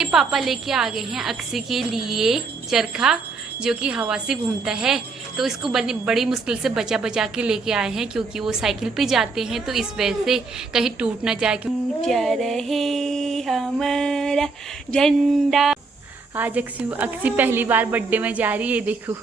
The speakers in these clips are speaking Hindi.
पापा लेके आ गए हैं अक्सी के लिए चरखा, जो कि हवा से घूमता है। तो इसको बड़ी मुश्किल से बचा बचा के लेके आए हैं, क्योंकि वो साइकिल पे जाते हैं, तो इस वजह से कहीं टूट ना जाए। ऊंचा रहे हमारा झंडा। आज अक्सी पहली बार बर्थडे में जा रही है, देखो।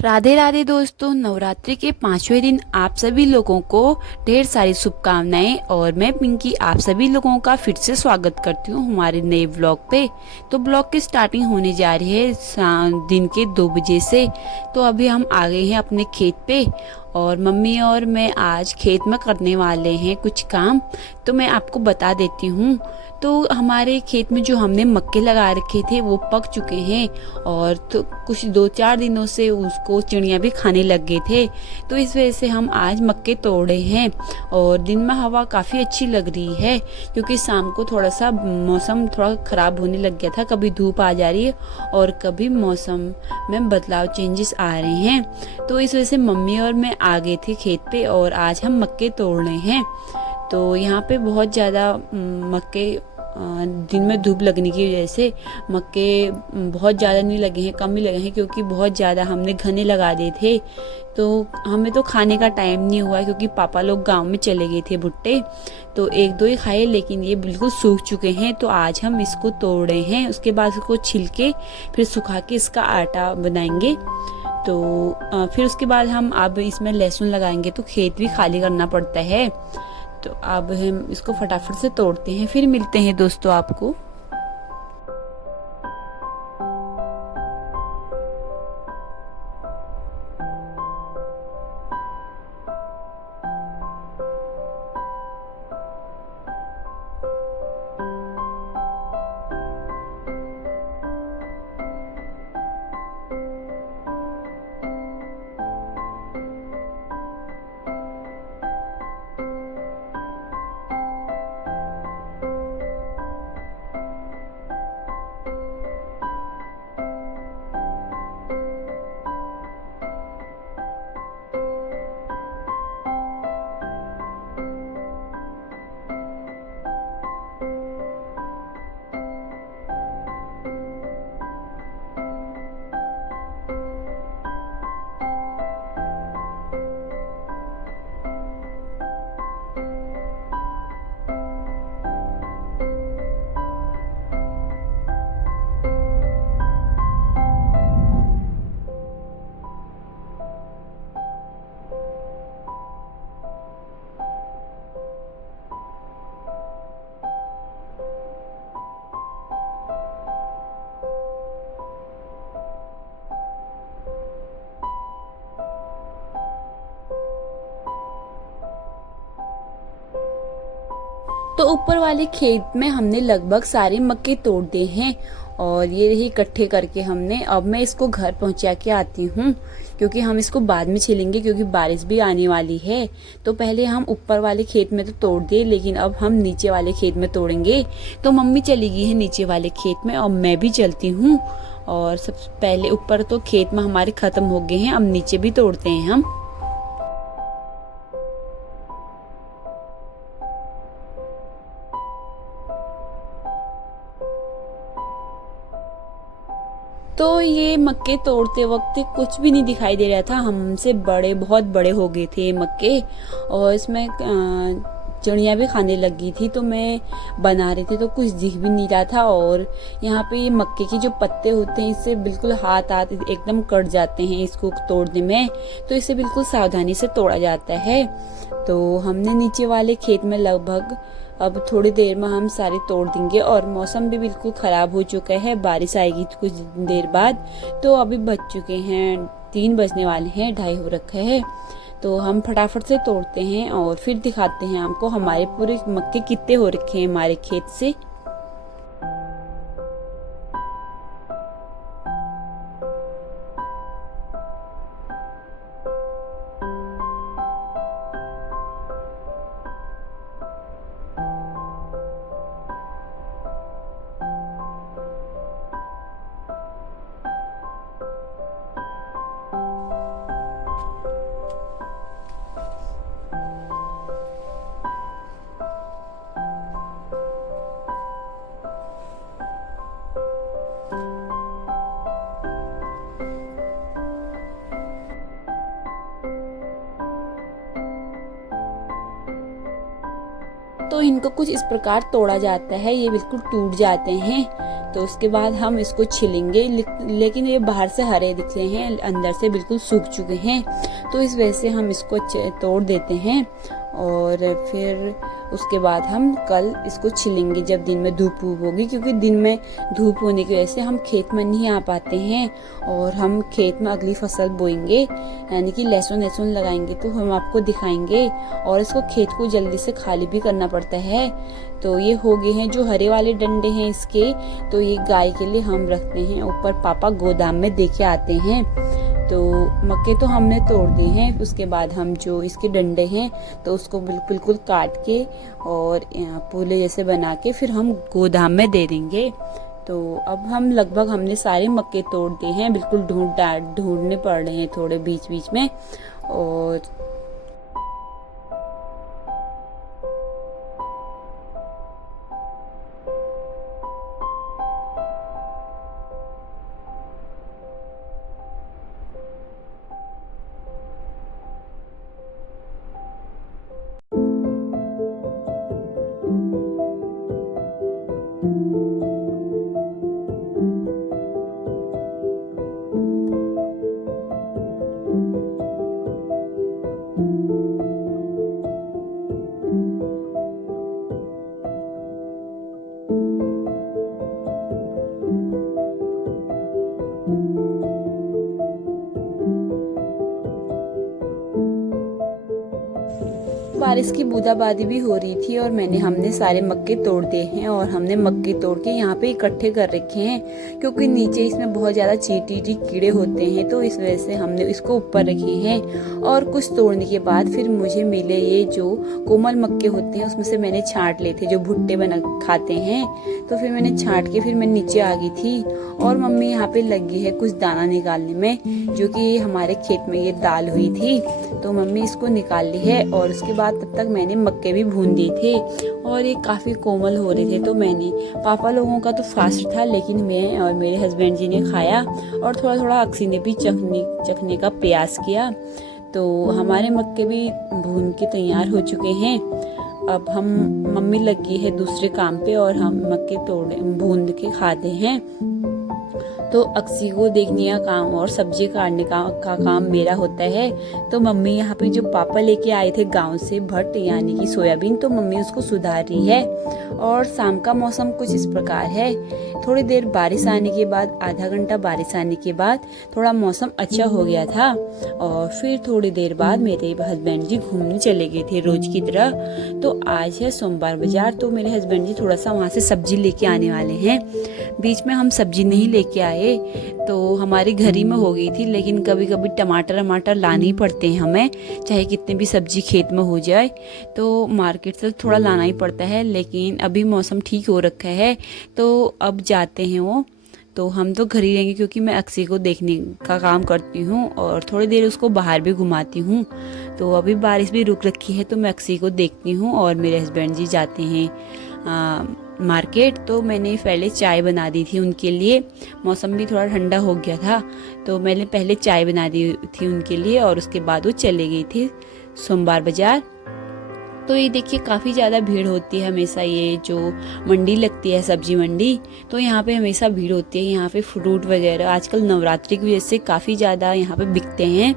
राधे राधे दोस्तों, नवरात्रि के 5वें दिन आप सभी लोगों को ढेर सारी शुभकामनाएं। और मैं पिंकी आप सभी लोगों का फिर से स्वागत करती हूँ हमारे नए ब्लॉग पे। तो ब्लॉग की स्टार्टिंग होने जा रही है दिन के 2 बजे से। तो अभी हम आ गए हैं अपने खेत पे, और मम्मी और मैं आज खेत में करने वाले हैं कुछ काम। तो मैं आपको बता देती हूँ। तो हमारे खेत में जो हमने मक्के लगा रखे थे वो पक चुके हैं, और तो कुछ 2-4 दिनों से उसको चिड़िया भी खाने लग गए थे। तो इस वजह से हम आज मक्के तोड़े हैं। और दिन में हवा काफ़ी अच्छी लग रही है, क्योंकि शाम को थोड़ा सा मौसम थोड़ा ख़राब होने लग गया था। कभी धूप आ जा रही है और कभी मौसम में बदलाव, चेंजेस आ रहे हैं। तो इस वजह से मम्मी और मैं आ गए थे खेत पे, और आज हम मक्के तोड़ रहे हैं। तो यहाँ पे बहुत ज़्यादा मक्के दिन में धूप लगने की वजह से मक्के बहुत ज़्यादा नहीं लगे हैं, कम ही लगे हैं, क्योंकि बहुत ज़्यादा हमने घने लगा दिए थे। तो हमें तो खाने का टाइम नहीं हुआ, क्योंकि पापा लोग गांव में चले गए थे भुट्टे। तो 1-2 ही खाए, लेकिन ये बिल्कुल सूख चुके हैं। तो आज हम इसको तोड़े हैं, उसके बाद इसको छिल के फिर सुखा के इसका आटा बनाएंगे। तो फिर उसके बाद हम अब इसमें लहसुन लगाएंगे, तो खेत भी खाली करना पड़ता है। तो अब हम इसको फटाफट से तोड़ते हैं, फिर मिलते हैं दोस्तों आपको। तो ऊपर वाले खेत में हमने लगभग सारे मक्के तोड़ दिए हैं, और ये रही इकट्ठे करके हमने। अब मैं इसको घर पहुंचा के आती हूँ, क्योंकि हम इसको बाद में छिलेंगे, क्योंकि बारिश भी आने वाली है। तो पहले हम ऊपर वाले खेत में तो तोड़ दिए, लेकिन अब हम नीचे वाले खेत में तोड़ेंगे। तो मम्मी चली गई है नीचे वाले खेत में, और मैं भी चलती हूँ। और सबसे पहले ऊपर तो खेत में हमारे खत्म हो गए हैं, अब नीचे भी तोड़ते हैं हम। तो ये मक्के तोड़ते वक्त कुछ भी नहीं दिखाई दे रहा था, हमसे बड़े, बहुत बड़े हो गए थे मक्के। और इसमें चिड़िया भी खाने लगी थी। तो मैं बना रही थी तो कुछ दिख भी नहीं रहा था। और यहाँ पे ये मक्के के जो पत्ते होते हैं, इससे बिल्कुल हाथ एकदम कट जाते हैं इसको तोड़ने में। तो इसे बिल्कुल सावधानी से तोड़ा जाता है। तो हमने नीचे वाले खेत में लगभग अब थोड़ी देर में हम सारे तोड़ देंगे। और मौसम भी बिल्कुल ख़राब हो चुका है, बारिश आएगी कुछ देर बाद। तो अभी बज चुके हैं 3 बजने वाले हैं, 2:30 हो रखा है। तो हम फटाफट से तोड़ते हैं और फिर दिखाते हैं आपको हमारे पूरे मक्के कितने हो रखे हैं हमारे खेत से। तो इनको कुछ इस प्रकार तोड़ा जाता है, ये बिल्कुल टूट जाते हैं। तो उसके बाद हम इसको छिलेंगे, लेकिन ये बाहर से हरे दिख रहे हैं, अंदर से बिल्कुल सूख चुके हैं। तो इस वजह से हम इसको तोड़ देते हैं और फिर उसके बाद हम कल इसको छिलेंगे जब दिन में धूप होगी, क्योंकि दिन में धूप होने की वजह से हम खेत में नहीं आ पाते हैं और हम खेत में अगली फसल बोएंगे, यानी कि लहसुन लगाएंगे। तो हम आपको दिखाएंगे और इसको खेत को जल्दी से खाली भी करना पड़ता है। तो ये हो गए हैं जो हरे वाले डंडे हैं इसके, तो ये गाय के लिए हम रखते हैं, ऊपर पापा गोदाम में दे के आते हैं। तो मक्के तो हमने तोड़ दिए हैं, उसके बाद हम जो इसके डंडे हैं तो उसको बिल्कुल काट के और पूले जैसे बना के फिर हम गोदाम में दे देंगे। तो अब हम लगभग हमने सारे मक्के तोड़ दिए हैं, बिल्कुल ढूंढने पड़ रहे हैं थोड़े बीच बीच में। और बारिश की बूंदाबांदी भी हो रही थी और हमने सारे मक्के तोड़ दिए हैं और हमने मक्के तोड़ के यहाँ पे इकट्ठे कर रखे हैं, क्योंकि नीचे इसमें बहुत ज़्यादा चींटी कीड़े होते हैं, तो इस वजह से हमने इसको ऊपर रखे हैं। और कुछ तोड़ने के बाद फिर मुझे मिले ये जो कोमल मक्के होते हैं, उसमें से मैंने छांट लिए थे, जो भुट्टे बना खाते हैं। तो फिर मैंने छांट के फिर मैं नीचे आ गई थी और मम्मी यहाँ पे लगी है कुछ दाना निकालने में, जो कि हमारे खेत में ये दाल हुई थी, तो मम्मी इसको निकाल ली है। और उसके बाद तब तक मैंने मक्के भी भून दिए थे और ये काफ़ी कोमल हो रहे थे, तो मैंने पापा लोगों का तो फास्ट था, लेकिन मैं और मेरे हस्बैंड जी ने खाया और थोड़ा थोड़ा अक्सी ने भी चखने का प्रयास किया। तो हमारे मक्के भी भून के तैयार हो चुके हैं। अब हम मम्मी लगी है दूसरे काम पे और हम मक्के भून के खाते हैं। तो अक्सी को देखने का काम और सब्जी काटने का काम मेरा होता है। तो मम्मी यहाँ पे जो पापा लेके आए थे गांव से भट्ट यानी कि सोयाबीन, तो मम्मी उसको सुधार रही है। और शाम का मौसम कुछ इस प्रकार है, थोड़ी देर बारिश आने के बाद, आधा घंटा बारिश आने के बाद थोड़ा मौसम अच्छा हो गया था और फिर थोड़ी देर बाद मेरे हस्बैंड जी घूमने चले गए थे रोज की तरह। तो आज है सोमवार बाजार, तो मेरे हस्बैंड जी थोड़ा सा वहाँ से सब्जी लेके आने वाले हैं। बीच में हम सब्जी नहीं लेके आए, तो हमारी घर ही में हो गई थी, लेकिन कभी कभी टमाटर लाने ही पड़ते हैं हमें, चाहे कितनी भी सब्जी खेत में हो जाए, तो मार्केट से थोड़ा लाना ही पड़ता है। लेकिन अभी मौसम ठीक हो रखा है, तो अब जाते हैं वो, तो हम तो घर ही रहेंगे, क्योंकि मैं अक्सी को देखने का काम करती हूँ और थोड़ी देर उसको बाहर भी घुमाती हूँ। तो अभी बारिश भी रुक रखी है, तो मैं अक्सी को देखती हूँ और मेरे हस्बैंड जी जाते हैं मार्केट। तो मैंने पहले चाय बना दी थी उनके लिए, मौसम भी थोड़ा ठंडा हो गया था, तो मैंने पहले चाय बना दी थी उनके लिए और उसके बाद वो चले गई थी सोमवार बाजार। तो ये देखिए काफ़ी ज़्यादा भीड़ होती है हमेशा, ये जो मंडी लगती है सब्जी मंडी, तो यहाँ पे हमेशा भीड़ होती है। यहाँ पे फ्रूट वगैरह आजकल नवरात्रि की वजह से काफ़ी ज़्यादा यहाँ पे बिकते हैं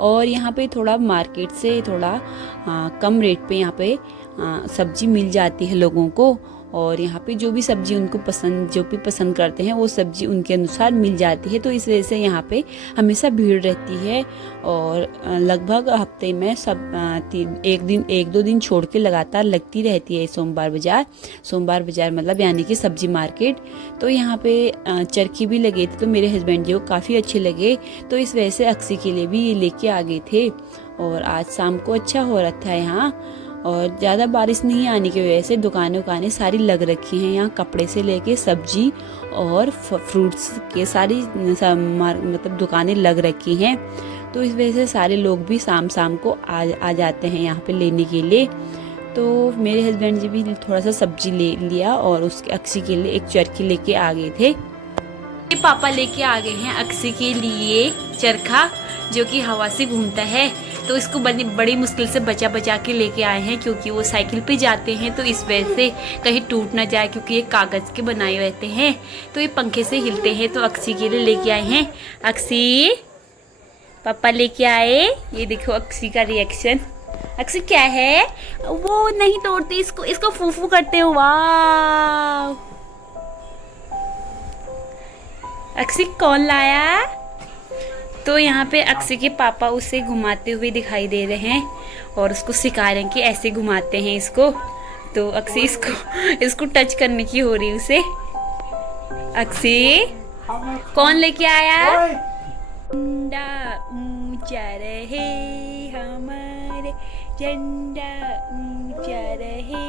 और यहाँ पे थोड़ा मार्केट से थोड़ा कम रेट पे यहाँ पे सब्जी मिल जाती है लोगों को। और यहाँ पे जो भी सब्जी उनको पसंद करते हैं वो सब्जी उनके अनुसार मिल जाती है, तो इस वजह से यहाँ पे हमेशा भीड़ रहती है। और लगभग हफ्ते में एक दो दिन छोड़ के लगातार लगती रहती है सोमवार बाजार मतलब यानी कि सब्जी मार्केट। तो यहाँ पे चरखी भी लगे थे, तो मेरे हस्बैंड जी को काफ़ी अच्छे लगे, तो इस वजह से अक्सी के लिए भी ये लेके आ गए थे। और आज शाम को अच्छा हो रहा था यहाँ, और ज़्यादा बारिश नहीं आने की वजह से दुकानें सारी लग रखी हैं। यहाँ कपड़े से लेके सब्जी और फ्रूट्स के सारी मतलब दुकानें लग रखी हैं, तो इस वजह से सारे लोग भी शाम को आ जाते हैं यहाँ पे लेने के लिए। तो मेरे हस्बैंड जी भी थोड़ा सा सब्जी ले लिया और उसके अक्सी के लिए एक चरखी लेके आ गए थे। पापा लेके आ गए हैं अक्सी के लिए चरखा, जो कि हवा से घूमता है। तो इसको बड़ी मुश्किल से बचा बचा के लेके आए हैं, क्योंकि वो साइकिल पे जाते हैं तो इस वजह से कहीं टूट ना जाए, क्योंकि ये कागज़ के बनाए रहते हैं तो ये पंखे से हिलते हैं। तो अक्सी के लिए लेके आए हैं। अक्सी, पापा लेके आए। ये देखो अक्सी का रिएक्शन। अक्सी क्या है, वो नहीं तोड़ते इसको, इसको फूफू करते हो। वाह, अक्सी कौन लाया? तो यहाँ पे अक्सी के पापा उसे घुमाते हुए दिखाई दे रहे हैं और उसको सिखा रहे हैं कि ऐसे घुमाते हैं इसको। तो अक्सी इसको टच करने की हो रही उसे। अक्सी, कौन लेके आया? झंडा ऊंचा रहे हमारे, झंडा ऊंचा रहे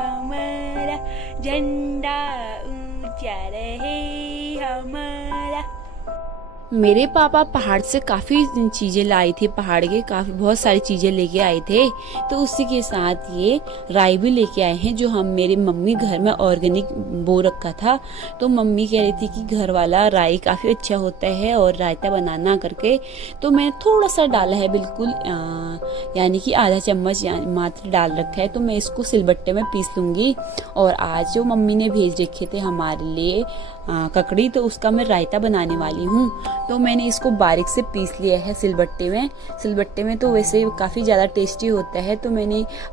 हमारा, झंडा ऊंचा रहे हमारा। मेरे पापा पहाड़ से काफ़ी चीज़ें लाई थी, पहाड़ के काफ़ी बहुत सारी चीज़ें लेके आए थे। तो उसी के साथ ये राई भी लेके आए हैं, जो हम मेरी मम्मी घर में ऑर्गेनिक बो रखा था। तो मम्मी कह रही थी कि घर वाला राई काफ़ी अच्छा होता है और रायता बनाना करके। तो मैंने थोड़ा सा डाला है, बिल्कुल यानी कि आधा चम्मच मात्र डाल रखा है। तो मैं इसको सिलबट्टे में पीस लूँगी। और आज जो मम्मी ने भेज रखे थे हमारे लिए ककड़ी, तो उसका मैं रायता बनाने वाली हूँ। तो मैंने इसको बारीक से पीस लिया है सिलबट्टे में तो वैसे काफ़ी ज़्यादा टेस्टी होता है। तो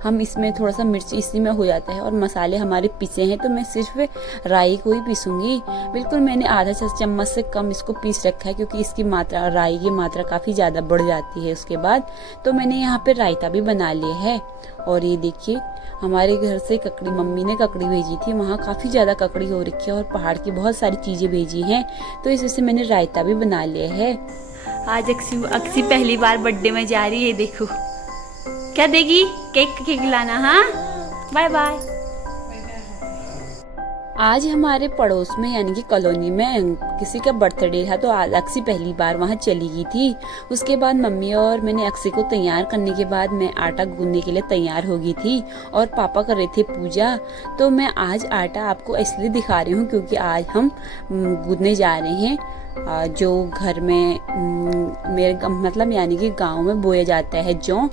हम इसमें थोड़ा सा मिर्च इसी में हो जाता है और मसाले हमारे पीसे हैं, तो मैं सिर्फ राई को ही पीसूँगी। बिल्कुल मैंने आधा चम्मच से कम इसको पीस रखा है, क्योंकि इसकी मात्रा, राई की मात्रा काफ़ी ज़्यादा बढ़ जाती है उसके बाद। तो मैंने यहाँ पर रायता भी बना लिया है। और ये देखिए, हमारे घर से ककड़ी, मम्मी ने ककड़ी भेजी थी, वहाँ काफ़ी ज़्यादा ककड़ी हो रखी है और पहाड़ की बहुत सारी चीज़ें भेजी हैं। तो इस वजह से मैंने रायता भी बना लिया है। आज अक्सी पहली बार बर्थडे में जा रही है। देखो क्या देगी, केक खिलाना। हाँ, बाय बाय। आज हमारे पड़ोस में यानी कि कॉलोनी में किसी का बर्थडे था, तो आज अक्सी पहली बार वहाँ चली गई थी। उसके बाद मम्मी और मैंने अक्सी को तैयार करने के बाद मैं आटा गूंदने के लिए तैयार हो गई थी और पापा कर रहे थे पूजा। तो मैं आज आटा आपको इसलिए दिखा रही हूँ क्योंकि आज हम गूंदने जा रहे हैं जो घर में मेरे मतलब यानी कि गाँव में बोया जाता है जौ,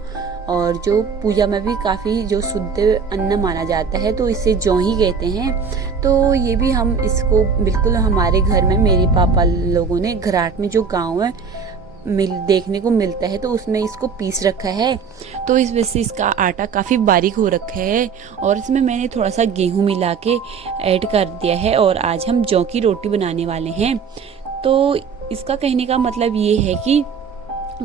और जो पूजा में भी काफ़ी जो शुद्ध अन्न माना जाता है, तो इसे जौ ही कहते हैं। तो ये भी हम इसको बिल्कुल हमारे घर में मेरे पापा लोगों ने घराट में जो गाँव में देखने को मिलता है, तो उसमें इसको पीस रखा है। तो इस वजह से इसका आटा काफ़ी बारीक हो रखा है और इसमें मैंने थोड़ा सा गेहूँ मिला के ऐड कर दिया है। और आज हम जौ की रोटी बनाने वाले हैं। तो इसका कहने का मतलब ये है कि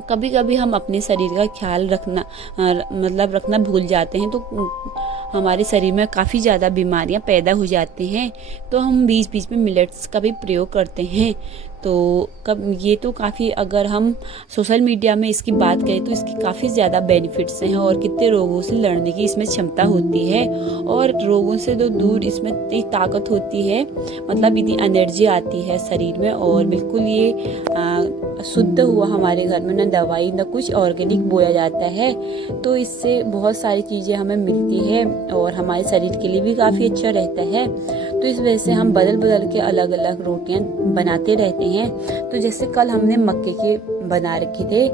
कभी कभी हम अपने शरीर का ख्याल रखना भूल जाते हैं, तो हमारे शरीर में काफ़ी ज़्यादा बीमारियां पैदा हो जाती हैं। तो हम बीच बीच में मिलेट्स का भी प्रयोग करते हैं। तो ये तो काफ़ी, अगर हम सोशल मीडिया में इसकी बात करें तो इसकी काफ़ी ज़्यादा बेनिफिट्स हैं और कितने रोगों से लड़ने की इसमें क्षमता होती है और रोगों से तो दूर इसमें इतनी ताकत होती है, मतलब इतनी एनर्जी आती है शरीर में। और बिल्कुल ये शुद्ध हुआ हमारे घर में, न दवाई न कुछ, ऑर्गेनिक बोया जाता है। तो इससे बहुत सारी चीज़ें हमें मिलती है और हमारे शरीर के लिए भी काफ़ी अच्छा रहता है। तो इस वजह से हम बदल बदल के अलग अलग रोटियां बनाते रहते हैं। तो जैसे कल हमने मक्के के बना रखे थे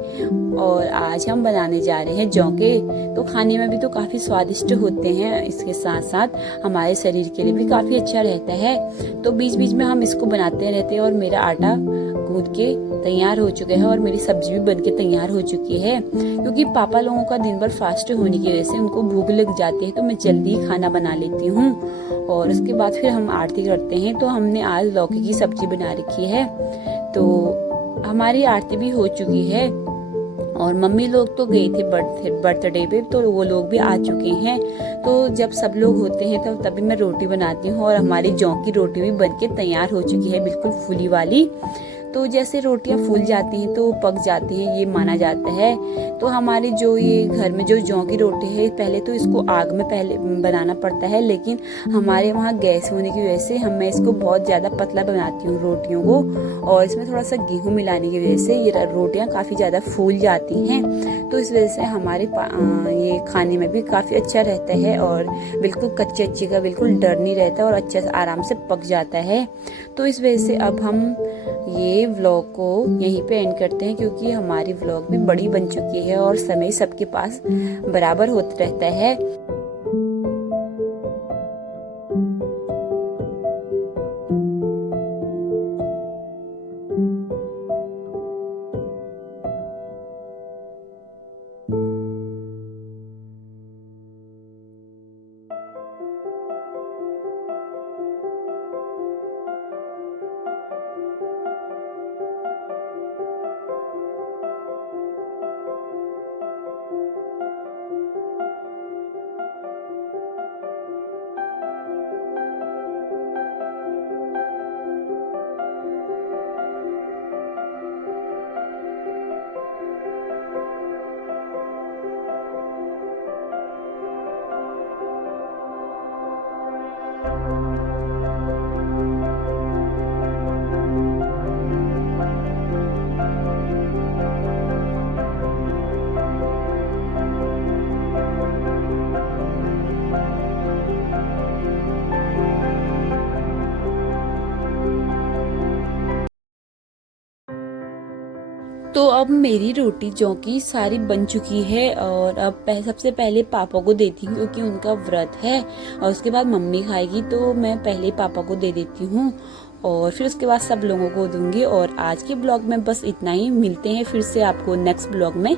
और आज हम बनाने जा रहे हैं जौ के। तो खाने में भी तो काफ़ी स्वादिष्ट होते हैं, इसके साथ साथ हमारे शरीर के लिए भी काफ़ी अच्छा रहता है। तो बीच बीच में हम इसको बनाते रहते हैं। और मेरा आटा गूंद के तैयार हो चुका है और मेरी सब्जी भी बनके तैयार हो चुकी है, क्योंकि पापा लोगों का दिन भर फास्ट होने की वजह से उनको भूख लग जाती है। तो मैं जल्दी खाना बना लेती हूँ और उसके बाद फिर हम आरती करते हैं। तो हमने आज लौकी की सब्जी बना रखी है। तो हमारी आरती भी हो चुकी है और मम्मी लोग तो गए थे बर्थडे पे, तो वो लोग भी आ चुके हैं। तो जब सब लोग होते हैं तो तभी मैं रोटी बनाती हूँ और हमारी जौ की रोटी भी बनके तैयार हो चुकी है, बिल्कुल फूली वाली। तो जैसे रोटियां फूल जाती हैं तो पक जाती हैं, ये माना जाता है। तो हमारी जो ये घर में जो जौ की रोटी है, पहले तो इसको आग में पहले बनाना पड़ता है, लेकिन हमारे वहाँ गैस होने की वजह से मैं इसको बहुत ज़्यादा पतला बनाती हूँ रोटियों को, और इसमें थोड़ा सा गेहूँ मिलाने की वजह से ये रोटियाँ काफ़ी ज़्यादा फूल जाती हैं। तो इस वजह से हमारे ये खाने में भी काफ़ी अच्छा रहता है और बिल्कुल कच्चे अच्छे का बिल्कुल डर नहीं रहता और अच्छे से आराम से पक जाता है। तो इस वजह से अब हम ये चलिए व्लॉग को यहीं पे एंड करते हैं, क्योंकि हमारी व्लॉग भी बड़ी बन चुकी है और समय सबके पास बराबर होता रहता है। तो अब मेरी रोटी जो कि सारी बन चुकी है और अब सबसे पहले पापा को देती हूँ, क्योंकि उनका व्रत है, और उसके बाद मम्मी खाएगी, तो मैं पहले पापा को दे देती हूँ और फिर उसके बाद सब लोगों को दूंगी। और आज के ब्लॉग में बस इतना ही, मिलते हैं फिर से आपको नेक्स्ट ब्लॉग में।